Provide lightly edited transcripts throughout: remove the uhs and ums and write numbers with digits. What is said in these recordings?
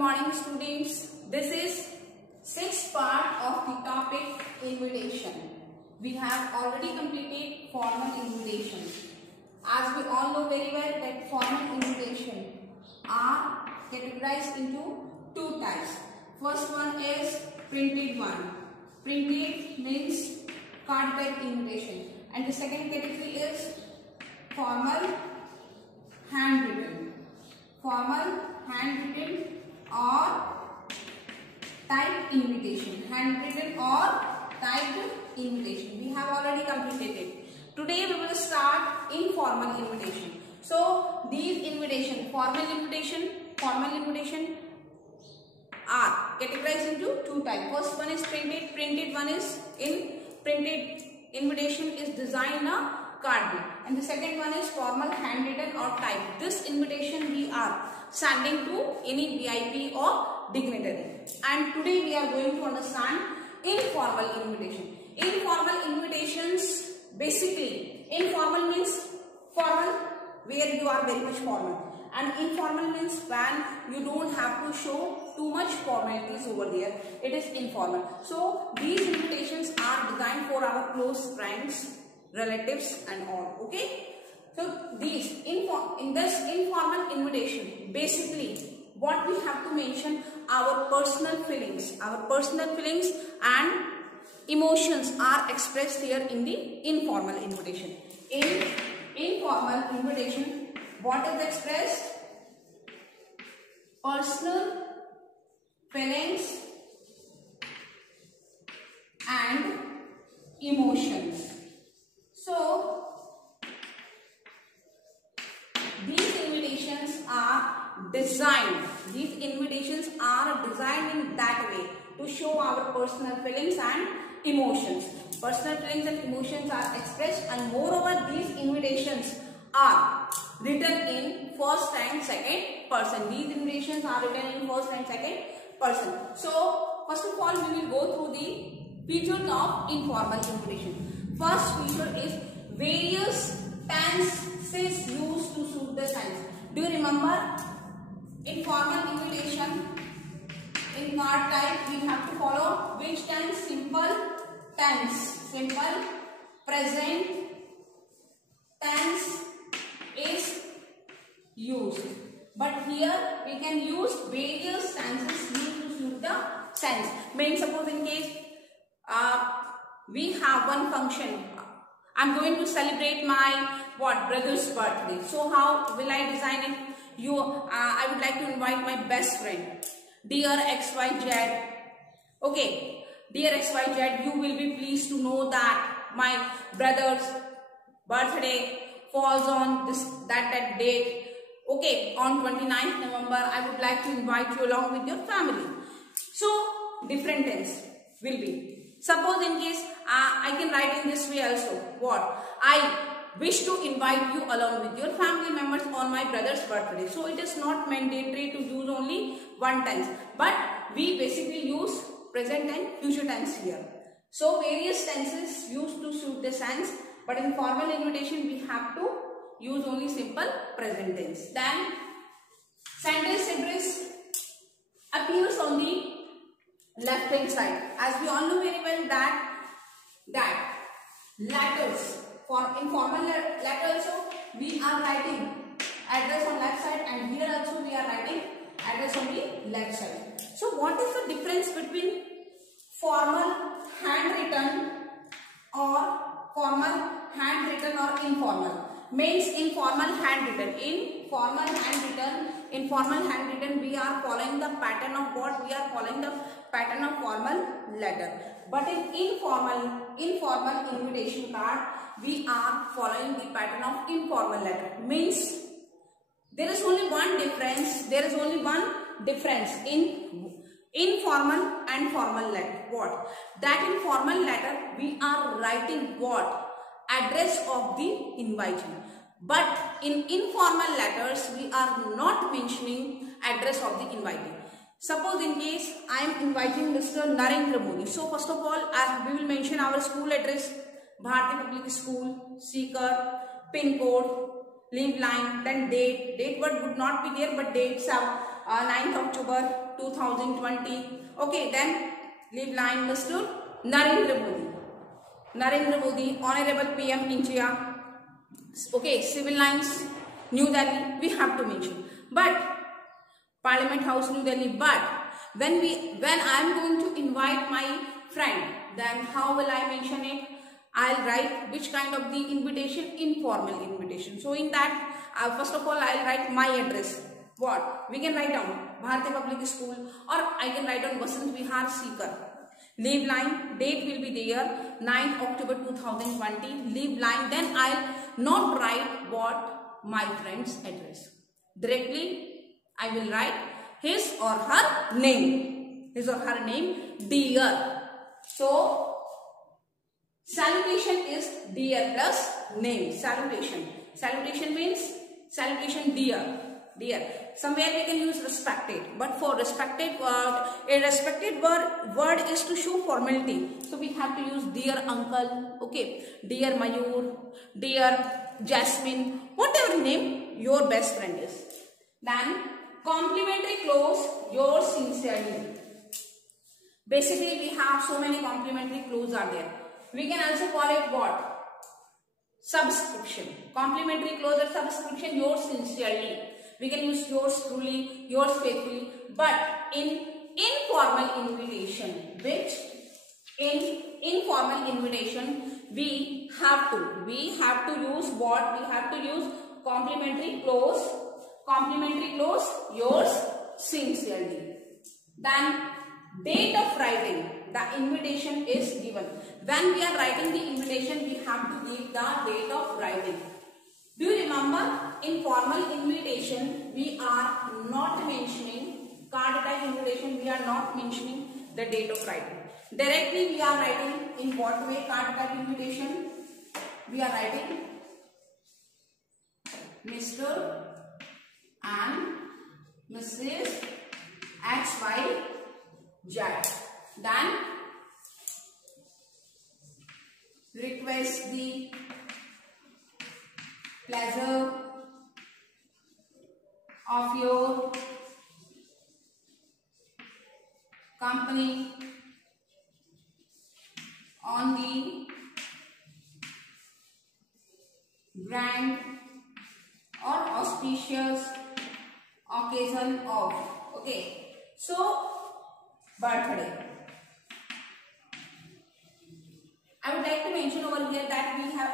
morning students. This is sixth part of the topic invitation. We have already completed formal invitation. As we all know very well that formal invitation are categorized into two types. First one is printed one. Printed means card-based invitation. And the second category is formal handwritten. Formal handwritten or typed invitation. Handwritten or typed invitation. We have already completed it. Today we will start informal invitation. So these invitation, formal invitation are categorized into two types. First one is printed. Printed one is printed invitation is designed a cardboard, and the second one is formal handwritten or typed. This invitation we are sending to any VIP or dignitary. And today we are going to understand informal invitation. Informal invitations, basically informal means formal where you are very much formal, and informal means when you don't have to show too much formalities over there. It is informal. So these invitations are designed for our close friends, relatives and all. Okay. So these in this informal invitation, basically what we have to mention, our personal feelings and emotions are expressed here in the informal invitation. In informal invitation, what is expressed? Personal feelings and emotions. So these invitations are designed in that way to show our personal feelings and emotions. Personal feelings and emotions are expressed, and moreover these invitations are written in first and second person. These invitations are written in first and second person. So first of all we will go through the features of informal invitation. First feature is various tenses used to suit the sense. Do you remember in formal invitation in card type we have to follow which tense? Simple tense. Simple present tense is used. But here we can use various tenses used to suit the sense. Means suppose in case we have one function. I'm going to celebrate my brother's birthday. So how will I design it? I would like to invite my best friend. Dear XYZ. Okay. Dear XYZ, you will be pleased to know that my brother's birthday falls on that date. Okay, on 29th November, I would like to invite you along with your family. So different tense will be. Suppose in case I can write in this way also. What? I wish to invite you along with your family members on my brother's birthday. So it is not mandatory to use only one tense, but we basically use present and future tense here. So various tenses used to suit the sense, but in formal invitation we have to use only simple present tense. Then sentence address appears on the left hand side. As we all know very well that letters, for informal letter also we are writing address on left side, and here also we are writing address on the left side. So what is the difference between formal handwritten or informal? Means informal handwritten. In formal handwritten we are following the pattern of what? We are following the pattern of formal letter. But in informal invitation card we are following the pattern of informal letter. Means there is only one difference in informal and formal letter. What? That in formal letter we are writing what? Address of the invitee. But in informal letters we are not mentioning address of the invitee. Suppose in case I am inviting Mr. Narendra Modi. So first of all we will mention our school address, Bharati Public School, Sikar, pin code, leave line, then date. Date word would not be there, but dates are 9th October 2020. Okay, then leave line Mr. Narendra Modi. Narendra Modi, Honorable PM India. Okay, civil lines, New Delhi, we have to mention. But Parliament House, New Delhi. But when I am going to invite my friend, then how will I mention it? I'll write which kind of the invitation? Informal invitation. So in that, first of all, I'll write my address. What? We can write down Bharati Public School, or I can write down Vasant Vihar, Sikar. Leave line, date will be there, 9th October 2020. Leave line, then I'll not write what? My friend's address. Directly, I will write his or her name. His or her name, dear. So, salutation is dear plus name. Salutation. Salutation means salutation dear. Dear. Somewhere we can use respected, but for respected word, a respected word is to show formality. So we have to use dear uncle, okay, dear Mayur, dear Jasmine, whatever name your best friend is. Then complimentary clause, yours sincerely. Basically, we have so many complimentary clauses are there. We can also call it what? Subscription. Complimentary clause or subscription, yours sincerely. We can use yours truly, yours faithfully. But in informal invitation, which in informal invitation we have to use what? We have to use complimentary clause. Complimentary clause, yours sincerely. Then date of writing, the invitation is given. When we are writing the invitation, we have to give the date of writing. Do you remember, in formal invitation, we are not mentioning, card type invitation, we are not mentioning the date of writing. Directly we are writing in what way? Card type invitation, we are writing Mr. and Mrs. XYZ. Then request the pleasure of your company on the grand or auspicious occasion of, okay, so birthday. I would like to mention over here that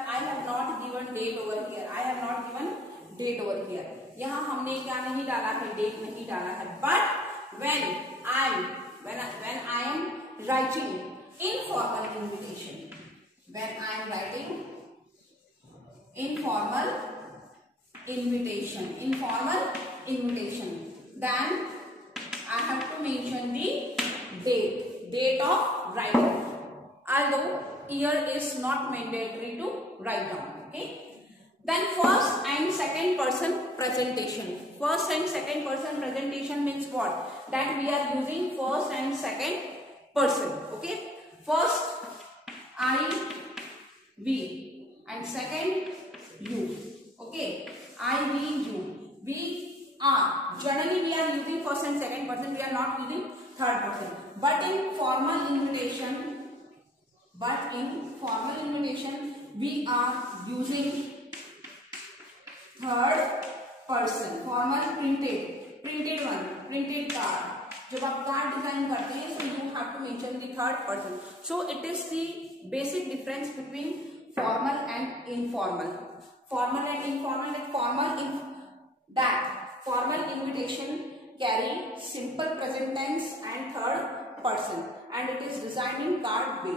I have not given date over here. I have not given date over here. यहाँ हमने क्या नहीं डाला है? Date नहीं डाला है. But when I am writing informal invitation, when I am writing informal invitation, then I have to mention the date of writing. Although year is not mandatory to write down. Okay. Then first and second person presentation. First and second person presentation means what? That we are using first and second person. Okay. First I, we, and second you. Okay. I, we, you. We are. Generally we are using first and second person. We are not using third person. But in formal invitation, we are using third person. Formal printed card. जब आप card design करते हैं, so you have to mention the third person. So it is the basic difference between formal and informal. Formal and informal. That formal invitation carry simple present tense and third person, and it is designed in card way.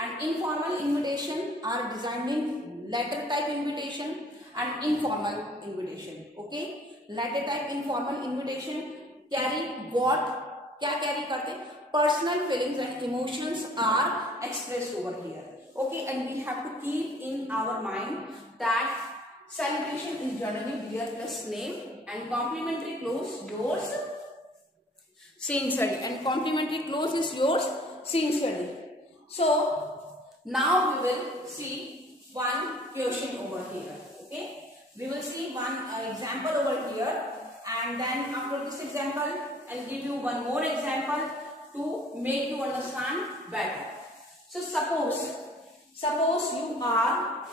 And informal invitation are designed in letter type invitation and informal invitation. Okay, letter type informal invitation carry what? क्या carry करते? Personal feelings and emotions are expressed over here. Okay, and we have to keep in our mind that celebration is generally dear plus name, and complimentary clause yours sincerely, and complimentary clause is yours sincerely. So now we will see one question over here. Okay, we will see one example over here, and then after this example I'll give you one more example to make you understand better. So suppose you are,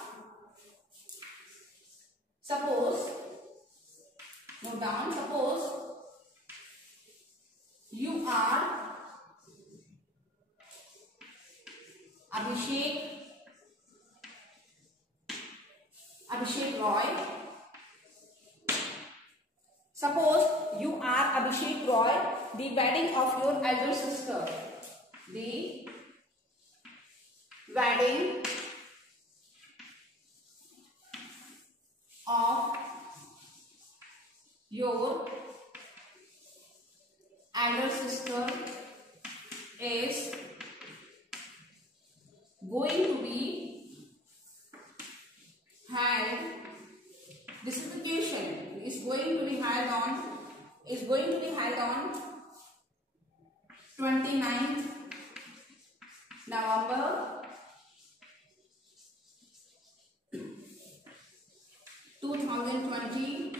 note down, suppose you are Abhishek Roy. Suppose you are Abhishek Roy, the wedding of your elder sister. The wedding of your elder sister is going to be held. This is the question. Is going to be held on 29th November 2020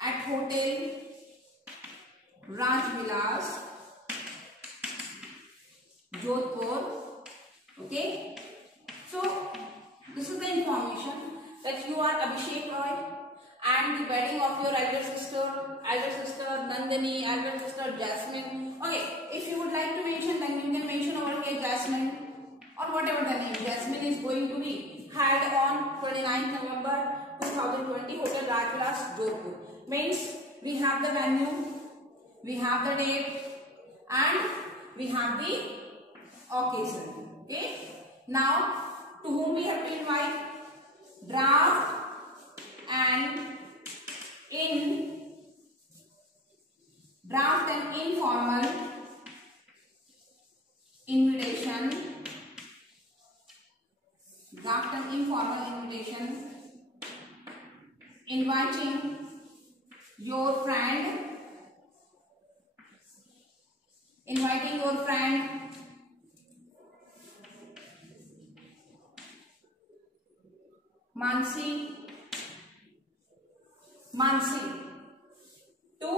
at Hotel Rajvilas, Jodhpur. Okay, so this is the information that you are Abhishek Roy and the wedding of your elder sister Nandini, elder sister Jasmine. Okay, if you would like to mention, then you can mention over here Jasmine or whatever the name. Jasmine is going to be held on 29th November 2020, Hotel Rajvilas, Jodhpur. Means we have the venue, we have the date, and we have the occasion. Okay. Now, to whom we have to invite? Draft and informal invitation. Draft and informal invitation. Inviting your friend. Mansi to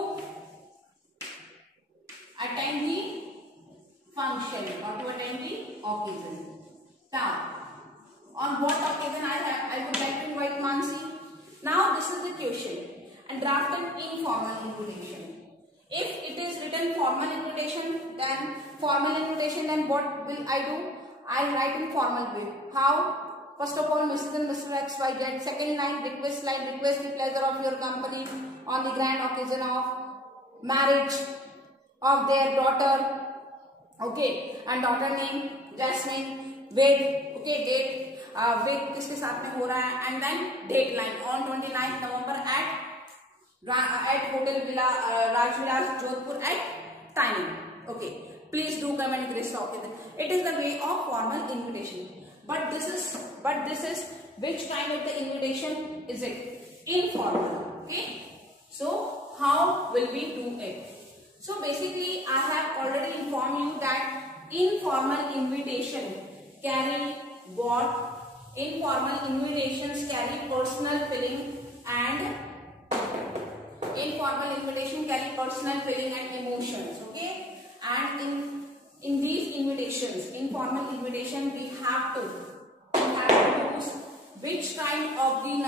attend the function or to attend the occasion. Now, on what occasion I would like to invite Mansi? Now, this is the question. And draft an informal invitation. If it is written formal invitation, then what will I do? I write in formal way. How? First of all, Mrs. and Mr. XYZ. Second line, request the pleasure of your company on the grand occasion of marriage of their daughter. Okay, and daughter name Jasmine. With date with किसके साथ में हो रहा है, and then date line on 29th November at Hotel Rajvilas, Jodhpur at time. Okay, please do come and grace talk with it. It is the way of formal invitation. But this is which kind of the invitation is it? Informal. Okay. So how will we do it? So basically, I have already informed you that informal invitation carry what? Informal invitations carry personal feeling and emotions. Okay. And in these invitations, informal invitation, we have to use which kind of the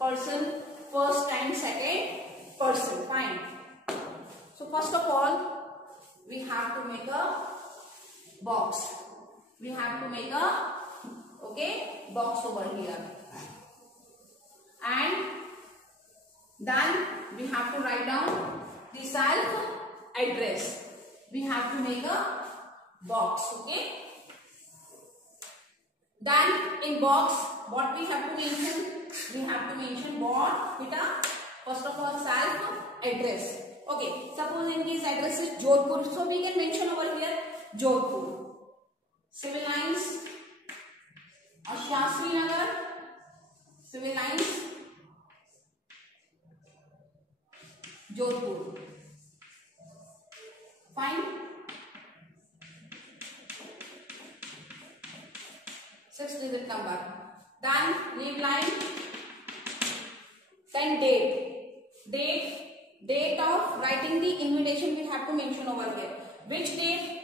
person? First and second person. Fine. So first of all, we have to make a box. We have to make a box over here. And then we have to write down the self address. We have to make a box. Okay. Then in box, what we have to mention? We have to mention what? First of all, self address. Okay. Suppose in case address is Jodhpur, so we can mention over here Jodhpur. Civil lines, Shastri Nagar. Civil lines, Jodhpur. Fine. 6-digit number. Then leave line. Then date. date of writing the invitation we have to mention over here. Which date?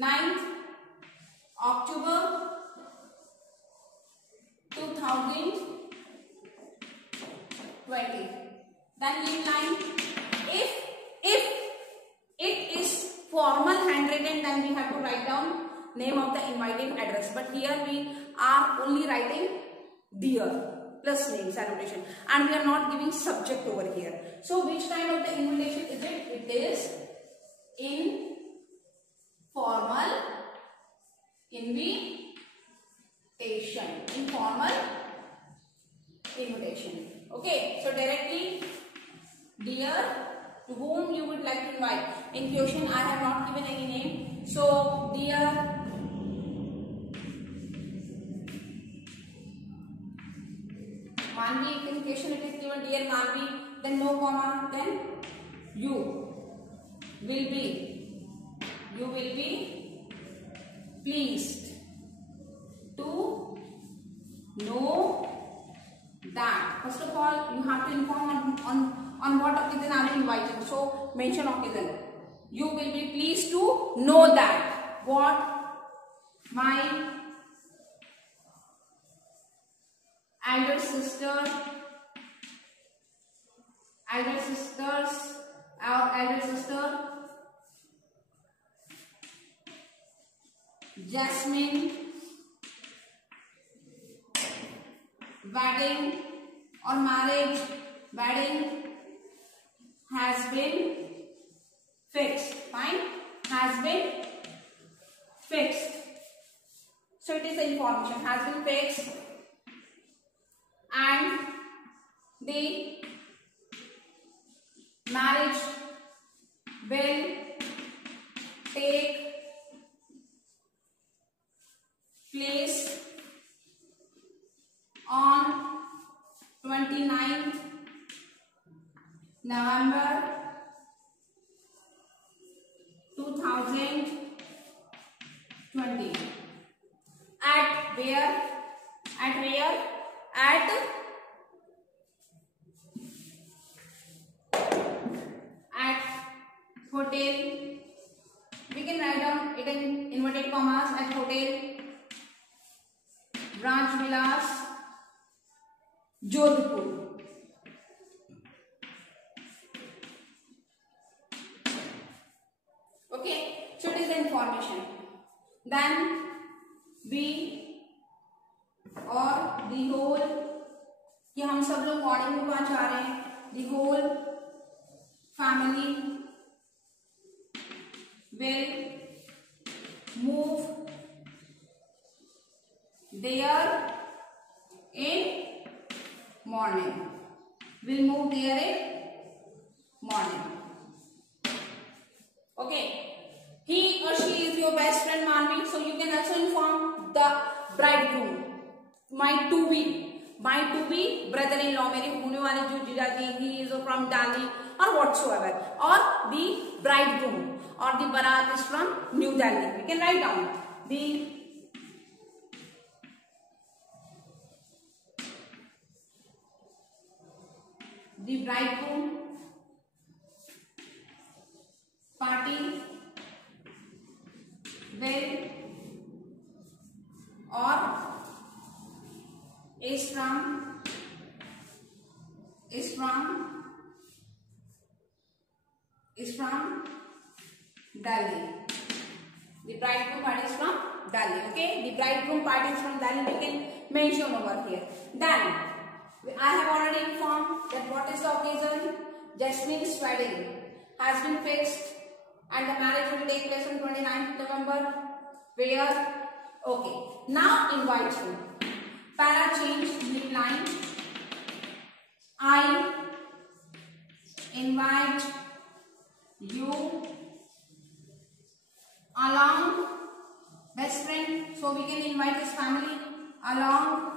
9th October 2020. Then leave line. If it is formal handwritten, then we have to write down name of the inviting address. But here we are only writing dear plus name salutation, and we are not giving subject over here. So which kind of the invitation is it? It is informal invitation. Informal invitation. Okay, so directly, dear, to whom you would like to invite. In question I have not given any name, so dear Manvi. In question it is given dear Manvi, then no comma, then you will be pleased to know that. First of all, you have to inform on what occasion are you inviting. So mention occasion. You will be pleased to know that what my elder sisters Jasmine wedding or marriage wedding has been fixed. Fine, has been fixed. So it is the information has been fixed, and the marriage will take place on 29th November 2020. At where? At hotel. We can write down it in inverted commas. At hotel Raj Vilas, Jodhpur. Okay, so it is the information. Then we और the whole, कि हम सब लोग morning में वहाँ जा रहे हैं. The whole family will move there in morning. Will move there in morning. Okay. He or she is your best friend, Manvi. So you can also inform the bridegroom. My to be brother-in-law, मेरे होने वाले जो जीजाजी, he is from Delhi or whatsoever, or the bridegroom or the barat is from New Delhi. We can write down the bridegroom party will or is from Delhi. The bridegroom party is from Delhi. Okay, the bridegroom party is from Delhi. We can mention over here. Then I have already informed that what is the occasion. Jasmine's wedding has been fixed, and the marriage will take place on 29th November. Where? Okay. Now invite you. Para change leave line. I invite you along best friend. So we can invite his family along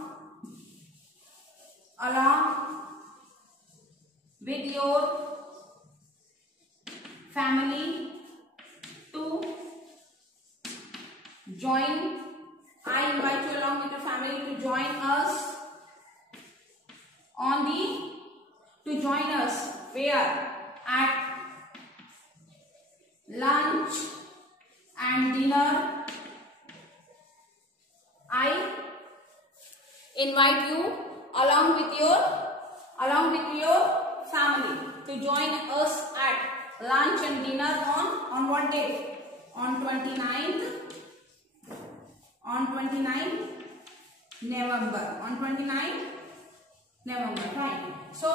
with your family to join. I invite you along with your family to join us on the to join us where at lunch and dinner. I invite you along with your family to join us at lunch and dinner on what day? On 29th November. On 29th November, right? So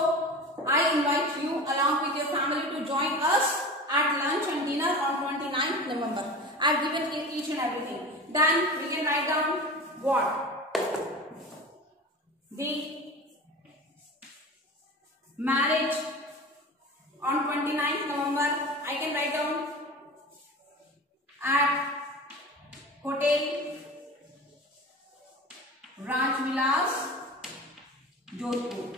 I invite you along with your family to join us at lunch and dinner on 29th November. I have given each and everything. Then we can write down what? The marriage on 29th November. I can write down at Hotel Rajvilas, Jodhpur.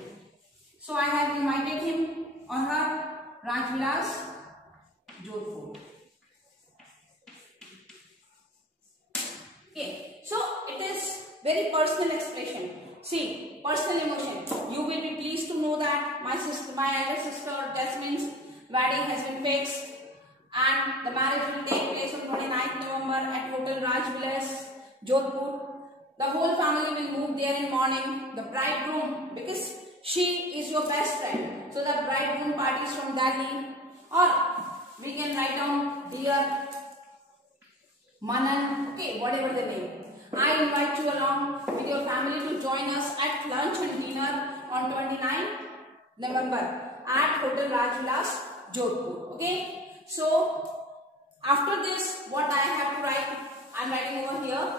So I have invited him or her Rajvilas, Jodhpur. Okay, so it is very personal expression. See, personal emotion. You will be pleased to know that my elder sister Jasmine's wedding has been fixed, and the marriage will take place on 29th November at Hotel Rajvilas, Jodhpur. The whole family will move there in morning. The bridegroom, because she is your best friend, so the bridegroom party is from Delhi. Or we can write down here Manan, okay, whatever the name. I invite you along with your family to join us at lunch and dinner on 29th November at Hotel Rajvilas, Jodhpur. Okay, so after this, what I have to write, I am writing over here.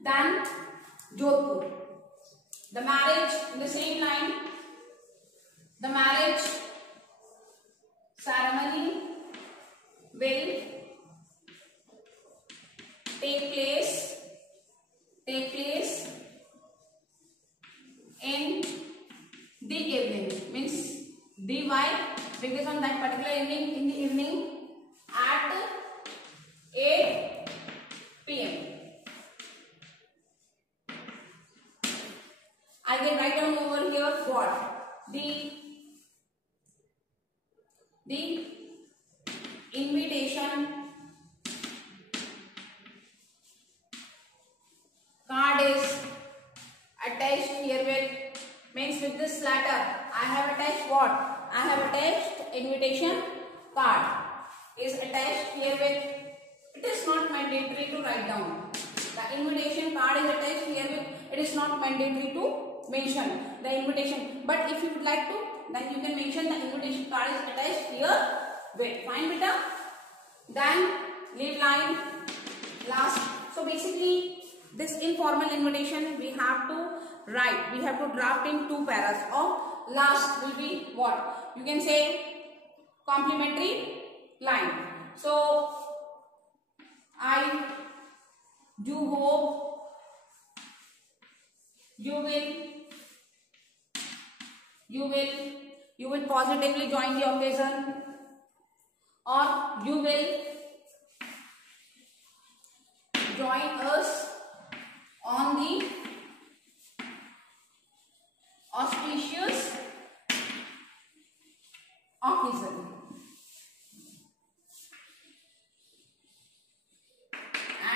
Then Jodhpur. The marriage in the same line. The marriage ceremony will take place in the evening. Means the why? Because on that particular evening, in the evening at 8 p.m. I can write down over here what? The invitation card is attached herewith. Means with this letter I have attached what? I have attached invitation card is attached herewith. It is not mandatory to write down. The invitation card is attached herewith. It is not mandatory to mention the invitation, but if you would like to, then you can mention the invitation card is attached here. Wait, fine beta. Then leave line last. So basically this informal invitation we have to write, we have to draft in 2 paras. Or last will be what? You can say complimentary line. So I do hope you will positively join the occasion, or you will join us on the auspicious occasion.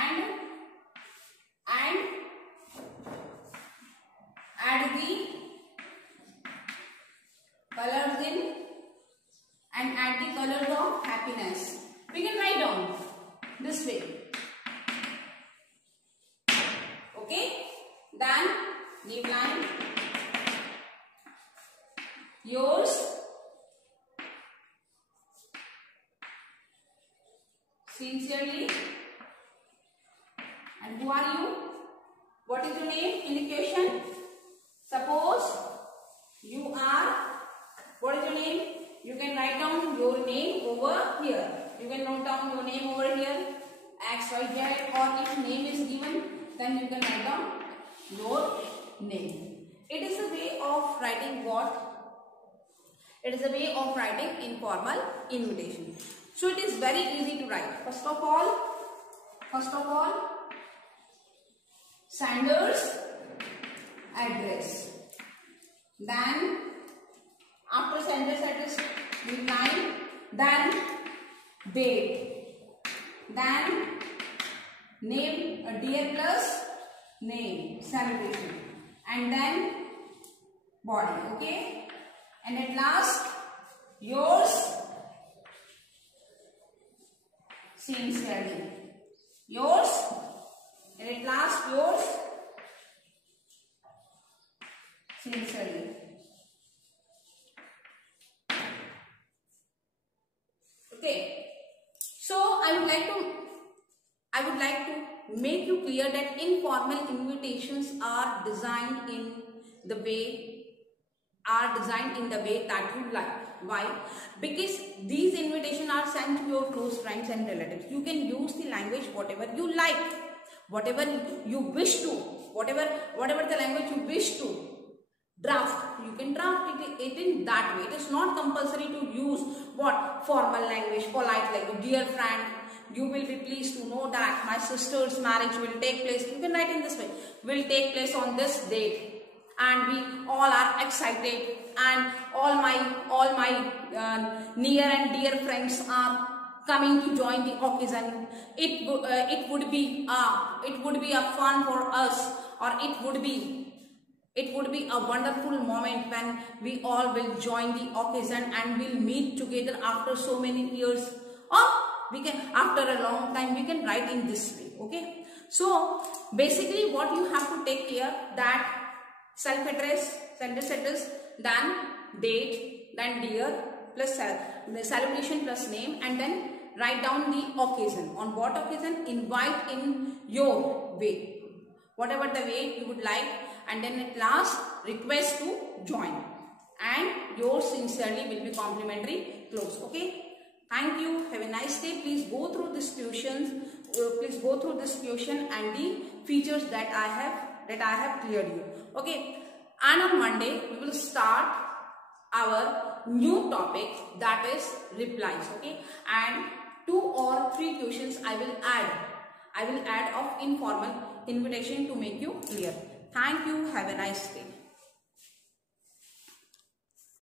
And add the colors in and add the colors of happiness. We can write down this way. Okay, then leave line. Yours sincerely. And who are you? What is your name in the question? Suppose you are, what is your name? You can write down your name over here. You can note down your name over here, X, Y, Z, or if name is given, then you can write down your name. It is a way of writing what? It is a way of writing informal invitation. So it is very easy to write. First of all, sender's address. Then After sentence address, we line, then date, then name, dear plus name, celebration, and then body. Okay, and at last yours sincerely, yours, and at last yours sincerely. Okay, so I would like to make you clear that informal invitations are designed in the way that you like. Why? Because these invitations are sent to your close friends and relatives. You can use the language whatever you like, whatever you wish to, whatever the language you wish to draft, you can draft it in that way. It is not compulsory to use what formal language, polite language. Dear friend, you will be pleased to know that my sister's marriage will take place. You can write in this way, will take place on this date, and we all are excited, and all my near and dear friends are coming to join the occasion. It would be a fun for us, or it would be a wonderful moment when we all will join the occasion and we'll meet together after so many years, or we can, after a long time, we can write in this way. Okay, so basically what you have to take care, that self address, sentence address, then date, then dear plus celebration plus name, and then write down the occasion. On what occasion? Invite in your way, whatever the way you would like, and then at last request to join, and yours sincerely will be complimentary close. Okay, thank you, have a nice day. Please go through this question, and the features that I have cleared you. Okay, and on Monday we will start our new topic, that is replies. Okay, and 2 or 3 questions I will add of informal invitation to make you clear. Thank you. Have a nice day.